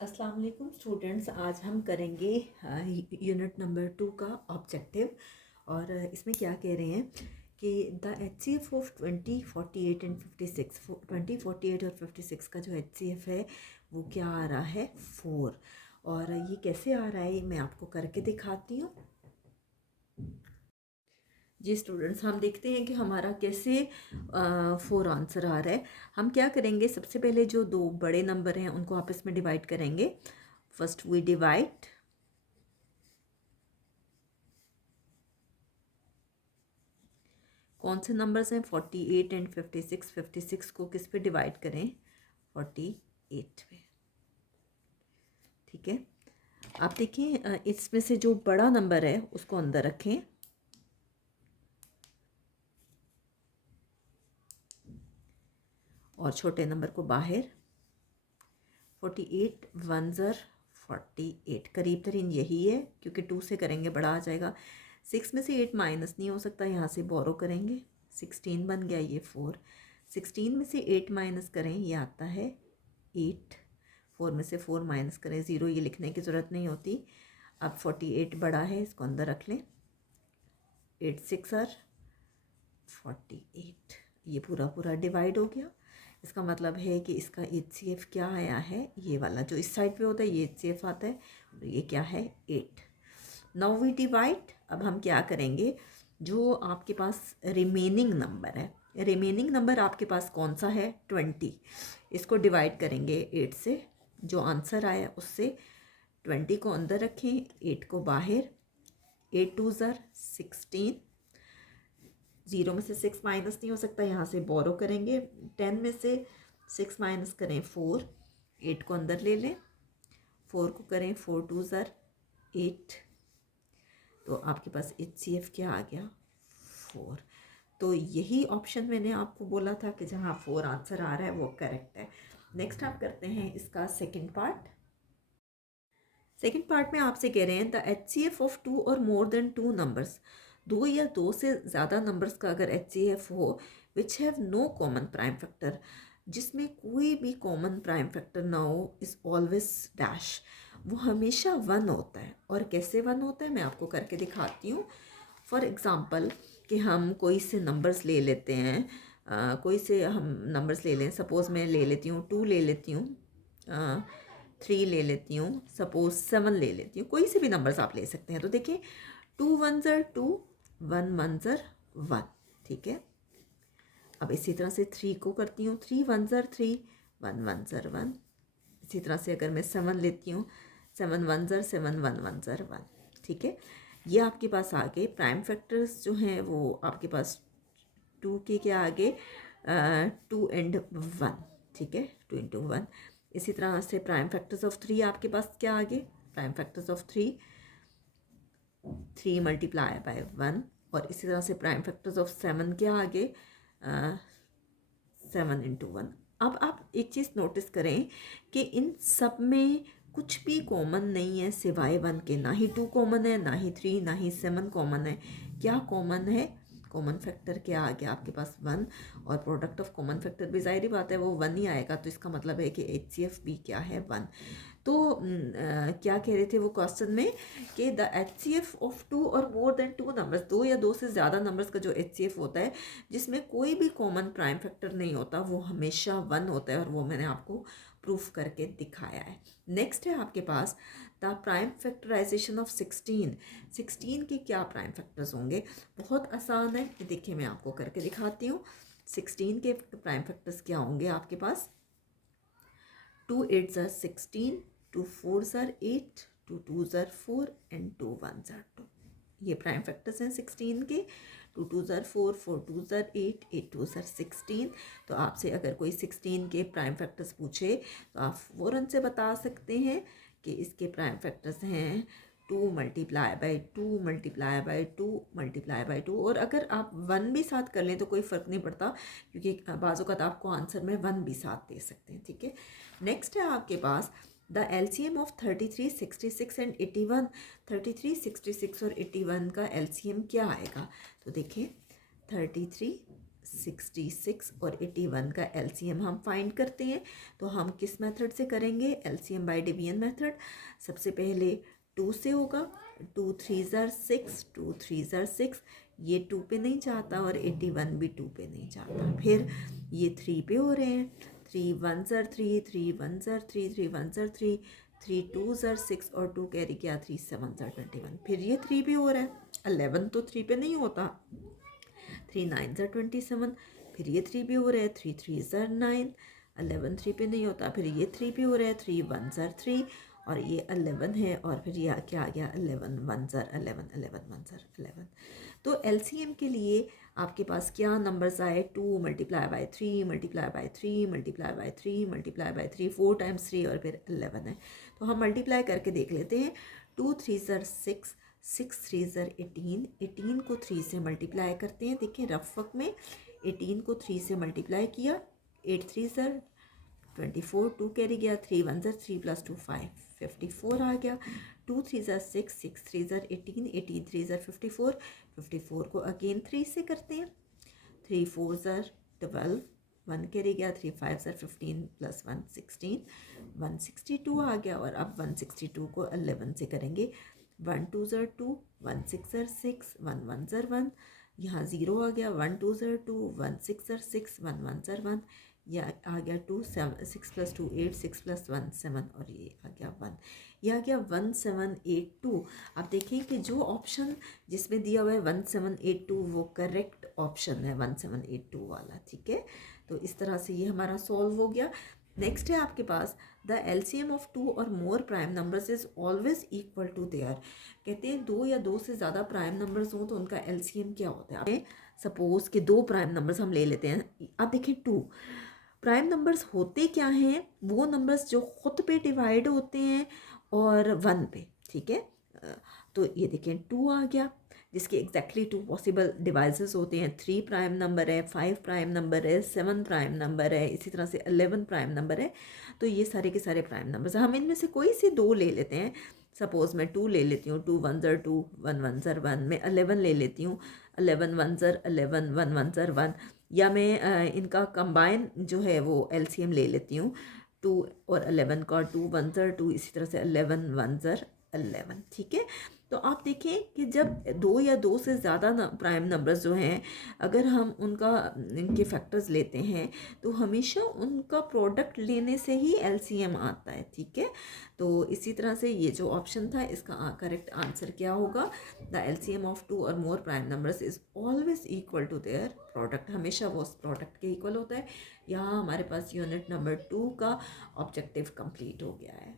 अस्सलाम वालेकुम स्टूडेंट्स। आज हम करेंगे यूनिट नंबर 2 का ऑब्जेक्टिव। और इसमें क्या कह रहे हैं कि द HCF ऑफ 20, 48 एंड 56, 20, 48 और 56 का जो HCF है वो क्या आ रहा है 4। और ये कैसे आ रहा है मैं आपको करके दिखाती हूँ। जी स्टूडेंट्स, हम देखते हैं कि हमारा कैसे 4 आंसर आ रहा है। हम क्या करेंगे, सबसे पहले जो दो बड़े नंबर हैं उनको आपस में डिवाइड करेंगे। फर्स्ट वी डिवाइड, कौन से नंबर्स हैं 48 एंड 56। 56 को किस पे डिवाइड करें 48 पे। ठीक है, आप देखिए इसमें से जो बड़ा नंबर है उसको अंदर रखें और छोटे नंबर को बाहर। 48 वन ज़र 48, करीब तरीन यही है क्योंकि 2 से करेंगे बड़ा आ जाएगा। 6 में से 8 माइनस नहीं हो सकता, यहाँ से बोरो करेंगे। 16 बन गया ये 4। 16 में से 8 माइनस करें ये आता है 8। 4 में से 4 माइनस करें 0, ये लिखने की ज़रूरत नहीं होती। अब 48 बड़ा है, इसको अंदर रख लें। 8 6 आर 48, ये पूरा पूरा डिवाइड हो गया। इसका मतलब है कि इसका HCF क्या आया है, ये वाला जो इस साइड पे होता है ये HCF आता है और ये क्या है 8। Now we divide. अब हम क्या करेंगे, जो आपके पास रिमेनिंग नंबर है, रिमेनिंग नंबर आपके पास कौन सा है 20, इसको डिवाइड करेंगे 8 से। जो आंसर आया उससे 20 को अंदर रखें, 8 को बाहर। 8 2 ज़र 16, 0 में से 6 माइनस नहीं हो सकता, यहाँ से बोरो करेंगे। 10 में से 6 माइनस करें 4, 8 को अंदर ले लें। 4 को करें 4 2 ज़र 8, तो आपके पास HCF क्या आ गया 4। तो यही ऑप्शन मैंने आपको बोला था कि जहाँ 4 आंसर आ रहा है वो करेक्ट है। नेक्स्ट आप करते हैं इसका सेकंड पार्ट। सेकंड पार्ट में आपसे कह रहे हैं the HCF of 2 or more than 2 numbers, 2 या 2 से ज़्यादा नंबर्स का अगर HCF हो which have no common prime factor, जिसमें कोई भी कॉमन प्राइम फैक्टर ना हो, इज़ ऑलवेज डैश, वो हमेशा 1 होता है। और कैसे 1 होता है मैं आपको करके दिखाती हूँ। फॉर एग्ज़ाम्पल कि हम कोई से नंबर्स ले लेते हैं, कोई से हम नंबर्स ले लें। सपोज़ मैं ले लेती हूँ 2 ले लेती हूँ, 3 ले लेती हूँ, सपोज 7 ले लेती हूँ, कोई से भी नंबर्स आप ले सकते हैं। तो देखिए 2 1 ज़र 2, 1 1 ज़र 1। ठीक है, अब इसी तरह से 3 को करती हूँ, 3 1 ज़र 3, 1 1 ज़र 1। इसी तरह से अगर मैं 7 लेती हूँ, 7 1 ज़र 7, 1 1 ज़र 1। ठीक है, ये आपके पास आगे प्राइम फैक्टर्स जो हैं वो आपके पास 2 के क्या आगे 2 एंड 1। ठीक है, 2 इंटू 1। इसी तरह से प्राइम फैक्टर्स ऑफ 3 आपके पास क्या आगे, prime factors of 3 3 multiply by 1। और इसी तरह से प्राइम फैक्टर्स ऑफ 7 क्या आगे 7 इंटू 1। अब आप एक चीज़ नोटिस करें कि इन सब में कुछ भी कॉमन नहीं है सिवाय 1 के। ना ही 2 कॉमन है, ना ही 3, ना ही 7 कॉमन है। क्या कॉमन है, कॉमन फैक्टर क्या आ गया आपके पास 1। और प्रोडक्ट ऑफ कॉमन फैक्टर भी जाहिर बात है वो 1 ही आएगा, तो इसका मतलब है कि HCF भी क्या है 1। तो क्या कह रहे थे वो क्वेश्चन में कि the HCF of 2 or more than 2 numbers, 2 या 2 से ज़्यादा नंबर्स का जो HCF होता है जिसमें कोई भी कॉमन प्राइम फैक्टर नहीं होता, वो हमेशा 1 होता है। और वो मैंने आपको प्रूफ करके दिखाया है। नेक्स्ट है आपके पास द प्राइम फैक्टराइजेशन ऑफ 16। 16 के क्या प्राइम फैक्टर्स होंगे, बहुत आसान है, देखिए मैं आपको करके दिखाती हूँ। 16 के प्राइम फैक्टर्स क्या होंगे आपके पास, 2 8 ज़र 16, 2 4 ज़र 8, 2 2 ज़र 4 एंड 2 1 ज़र 2। ये प्राइम फैक्टर्स हैं 16 के। 2 2 ज़र 4, 4 2 ज़र 8, 8 2 ज़र 16। तो आपसे अगर कोई 16 के प्राइम फैक्टर्स पूछे तो आप फ़ौरन से बता सकते हैं कि इसके प्राइम फैक्टर्स हैं 2 multiply by 2 multiply by 2 multiply by 2। और अगर आप 1 भी साथ कर लें तो कोई फ़र्क नहीं पड़ता, क्योंकि बाज़ों का आपको आंसर में 1 भी साथ दे सकते हैं। ठीक है, नेक्स्ट है आपके पास द LCM ऑफ 33 66 एंड 81। 33 66 और 81 का LCM क्या आएगा, तो देखिए 33 66 और 81 का LCM हम फाइंड करते हैं। तो हम किस मेथड से करेंगे? LCM by division method. सबसे पहले 2 से होगा, 2 3 ज़र 6, 2 3 ज़र 6, ये 2 पे नहीं जाता और 81 भी 2 पे नहीं जाता। फिर ये 3 पे हो रहे हैं, 3 1 ज़र 3, 3 1 ज़र 3, 3 1 ज़र 3, 3 2 ज़र 6 और 2 कैरी किया 3 7 ज़र 21। फिर ये 3 पे हो रहा है, 11 तो 3 पे नहीं होता, 3 9 ज़र 27। फिर ये 3 पे हो रहा है, 3 3 ज़र 9, 11 3 पे नहीं होता। फिर ये 3 पे हो रहा है, 3 1 ज़र 3 और ये 11 है। और फिर ये क्या आ गया? 11 1 ज़र 11, 11 1 ज़र 11। तो LCM के लिए आपके पास क्या नंबर्स आए? 2 multiply by 3 multiply by 3 multiply by 3 multiply by 3, 4 times 3 और फिर 11 है। तो हम मल्टीप्लाई करके देख लेते हैं। 2 3 ज़र 6, 6 3 ज़र 18, 18 को 3 से मल्टीप्लाई करते हैं। देखिए रफ वर्क में 18 को 3 से मल्टीप्लाई किया, 8 3 ज़र 24, 2 कैरी गया, 3 1 ज़र 3 + 2 5, 54 आ गया। 2 3 ज़र 6, 6 3 ज़र 18, 18 3 ज़र 54, 54 को अगेन 3 से करते हैं। 3 4 ज़र 12, 1 कैरी गया, 3 5 ज़र 15 + 1 16, 162 आ गया। और अब 162 को 11 से करेंगे। 1 2 ज़र 2, 1 6 ज़र 6, 1 1 ज़र 1, यहाँ 0 आ गया। 1 2 ज़र 2, 1 6 ज़र 6, 1 1 ज़र 1, यह आ गया 2 7 6 + 2 8, 6 + 1 7 और ये आ गया 1, यह आ गया 1782। आप देखिए कि जो ऑप्शन जिसमें दिया हुआ है 1782 वो करेक्ट ऑप्शन है, 1782 वाला। ठीक है, तो इस तरह से ये हमारा सॉल्व हो गया। नेक्स्ट है आपके पास the LCM of 2 or more prime numbers is always equal to their. कहते हैं 2 या 2 से ज़्यादा प्राइम नंबर्स हों तो उनका LCM क्या होता है? सपोज कि 2 प्राइम नंबर्स हम ले लेते हैं। आप देखिए 2 प्राइम नंबर्स होते क्या हैं? वो नंबर्स जो खुद पे डिवाइड होते हैं और 1 पे। ठीक है, तो ये देखें 2 आ गया जिसके एग्जैक्टली 2 पॉसिबल डिवाइसेस होते हैं। 3 प्राइम नंबर है, 5 प्राइम नंबर है, 7 प्राइम नंबर है, इसी तरह से 11 प्राइम नंबर है। तो ये सारे के सारे प्राइम नंबर्स, हम इनमें से कोई से 2 ले लेते हैं। सपोज मैं 2 ले लेती हूँ, 2 1 ज़र 2, 1 1 ज़र 1। मैं 11 ले लेती हूँ, 11 1 ज़र 11, 1 1 ज़र 1। या मैं इनका कंबाइन जो है वो LCM ले लेती हूँ, 2 और 11 का, 2 1 ज़र 2, इसी तरह से 11 1 ज़र 11। ठीक है, तो आप देखें कि जब 2 या 2 से ज़्यादा प्राइम नंबर्स जो हैं, अगर हम इनके फैक्टर्स लेते हैं तो हमेशा उनका प्रोडक्ट लेने से ही LCM आता है। ठीक है, तो इसी तरह से ये जो ऑप्शन था इसका करेक्ट आंसर क्या होगा? The LCM of 2 or more prime numbers is always equal to their product. हमेशा वो उस प्रोडक्ट के इक्वल होता है। यहाँ हमारे पास यूनिट नंबर 2 का ऑब्जेक्टिव कंप्लीट हो गया है।